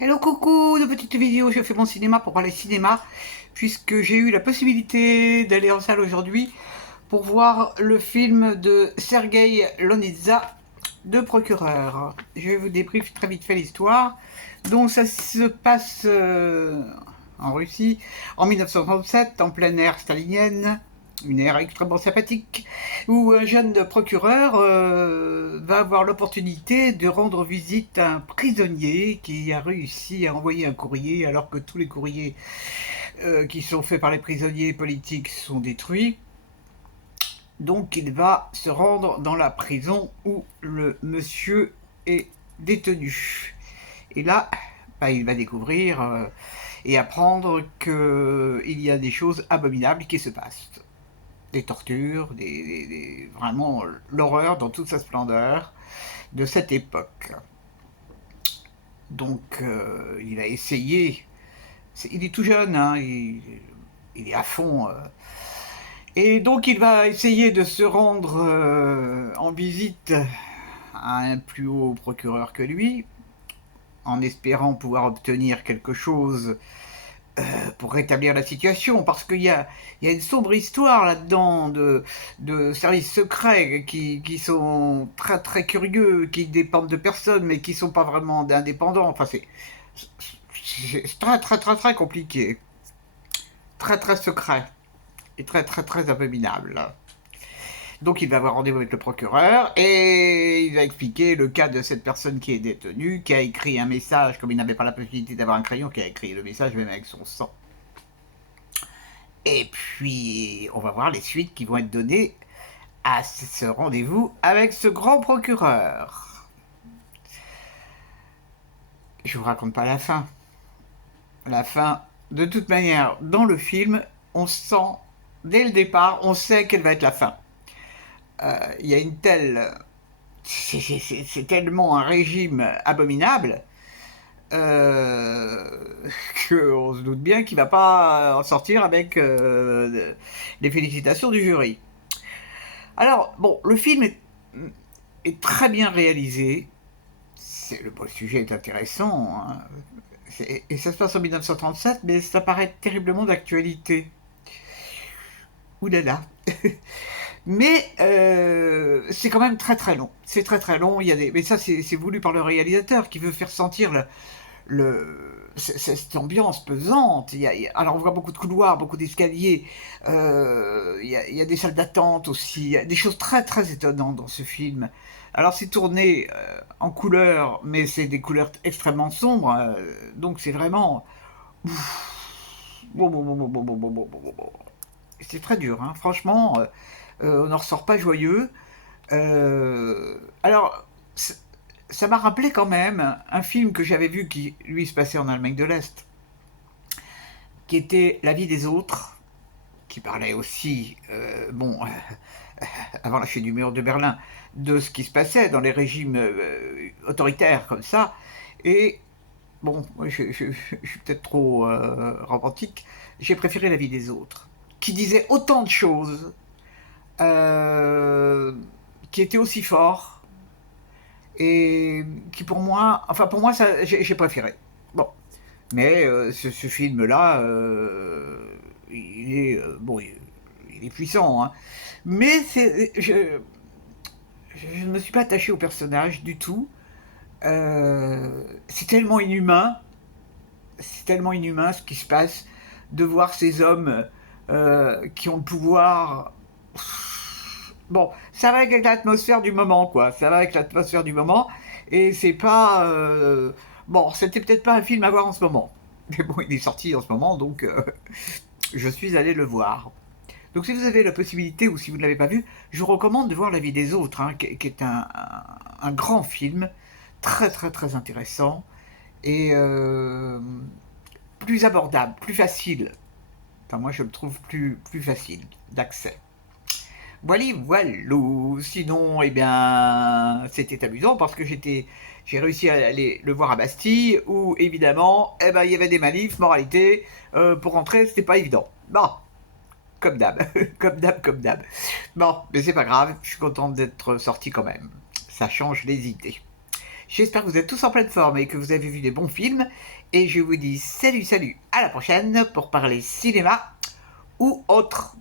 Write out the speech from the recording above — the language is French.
Hello coucou, de petite vidéo, je fais mon cinéma pour parler cinéma, puisque j'ai eu la possibilité d'aller en salle aujourd'hui pour voir le film de Sergueï Lonitza, de Procureur. Je vais vous débriefer très vite fait l'histoire. Donc ça se passe en Russie en 1937, en pleine ère stalinienne, une ère extrêmement sympathique, où un jeune procureur va avoir l'opportunité de rendre visite à un prisonnier qui a réussi à envoyer un courrier alors que tous les courriers qui sont faits par les prisonniers politiques sont détruits. Donc il va se rendre dans la prison où le monsieur est détenu. Et là, il va découvrir et apprendre qu'il y a des choses abominables qui se passent. Des tortures, vraiment l'horreur dans toute sa splendeur de cette époque. Donc il va essayer, il est tout jeune, hein, il est à fond. Et donc il va essayer de se rendre en visite à un plus haut procureur que lui, en espérant pouvoir obtenir quelque chose pour rétablir la situation, parce qu'il y a une sombre histoire là-dedans de services secrets qui sont très très curieux, qui dépendent de personne, mais qui sont pas vraiment indépendants. Enfin, c'est très très très très compliqué, très très secret et très très très abominable. Donc il va avoir rendez-vous avec le procureur et il va expliquer le cas de cette personne qui est détenue, qui a écrit un message, comme il n'avait pas la possibilité d'avoir un crayon, qui a écrit le message même avec son sang. Et puis on va voir les suites qui vont être données à ce rendez-vous avec ce grand procureur. Je vous raconte pas la fin. La fin, de toute manière, dans le film, on sent, dès le départ, on sait quelle va être la fin. Il y a une telle... C'est tellement un régime abominable euh, qu'on se doute bien qu'il ne va pas en sortir avec les félicitations du jury. Alors, bon, le film est très bien réalisé. Le sujet est intéressant. Hein. Et ça se passe en 1937, mais ça paraît terriblement d'actualité. Ouh là là. Mais c'est quand même très très long. C'est très très long. Mais ça, c'est voulu par le réalisateur qui veut faire sentir cette ambiance pesante. Alors on voit beaucoup de couloirs, beaucoup d'escaliers. Il y a des salles d'attente aussi. Il y a des choses très très étonnantes dans ce film. Alors c'est tourné en couleurs, mais c'est des couleurs extrêmement sombres. Donc c'est vraiment... Bon, bon, bon, bon, bon, bon, bon, bon, bon, bon. C'est très dur, hein. Franchement, on n'en ressort pas joyeux. Alors, ça m'a rappelé quand même un film que j'avais vu qui, lui, se passait en Allemagne de l'Est, qui était La vie des autres, qui parlait aussi, avant la chute du mur de Berlin, de ce qui se passait dans les régimes autoritaires comme ça. Et bon, moi, je suis peut-être trop romantique, j'ai préféré La vie des autres, qui disait autant de choses, euh, qui était aussi fort, et qui pour moi, j'ai préféré. Bon, mais ce film-là, il est puissant, hein. Mais je ne me suis pas attaché au personnage du tout. C'est tellement inhumain ce qui se passe, de voir ces hommes qui ont le pouvoir. Bon, ça va avec l'atmosphère du moment, quoi. Ça va avec l'atmosphère du moment. Et c'est pas. Bon, c'était peut-être pas un film à voir en ce moment. Mais bon, il est sorti en ce moment, donc je suis allé le voir. Donc si vous avez la possibilité, ou si vous ne l'avez pas vu, je vous recommande de voir La vie des autres, hein, qui est un grand film, très très très intéressant, et plus abordable, plus facile. Enfin, moi je le trouve plus facile d'accès. Voilà, voilà. Sinon, eh bien, c'était amusant parce que j'ai réussi à aller le voir à Bastille, où évidemment, eh ben, il y avait des manifs, moralité, pour rentrer, c'était pas évident. Bon, comme d'hab, comme d'hab, comme d'hab. Bon, mais c'est pas grave, je suis content d'être sorti quand même. Ça change les idées. J'espère que vous êtes tous en pleine forme et que vous avez vu des bons films. Et je vous dis salut, salut, à la prochaine pour parler cinéma ou autre.